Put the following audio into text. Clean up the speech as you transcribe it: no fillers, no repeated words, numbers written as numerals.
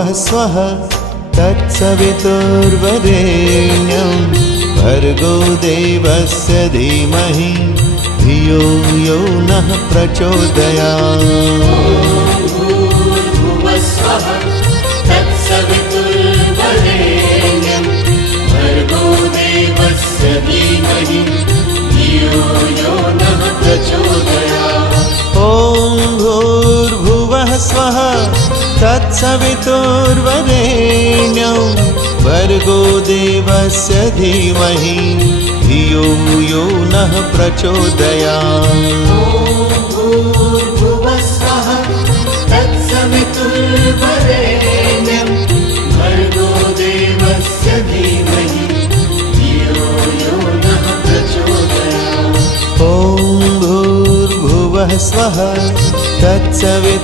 भूर्भुवः स्वः तत्सवितुर्वरेण्यं भर्गो देवस्य धीमहि धियो यो नः प्रचोदयात्। भूर्भुवः स्वः तत्सवितुर्वरेण्यं भर्गो देवस्य धीमहि धियो यो नः प्रचोदयात्। ॐ भूर्भुवः स्वः तत्सवितुर्वरेण्यं भर्गो देवस्य धीमहि धियो यो नः प्रचोदयात्। भूर्भुवः स्वः तत्सवितुर्वरेण्यं भर्गो देवस्य धीमहि धियो यो नः प्रचोदयात्। ॐ भूर्भुवः स्वः तत्सवितुर्वरेण्यं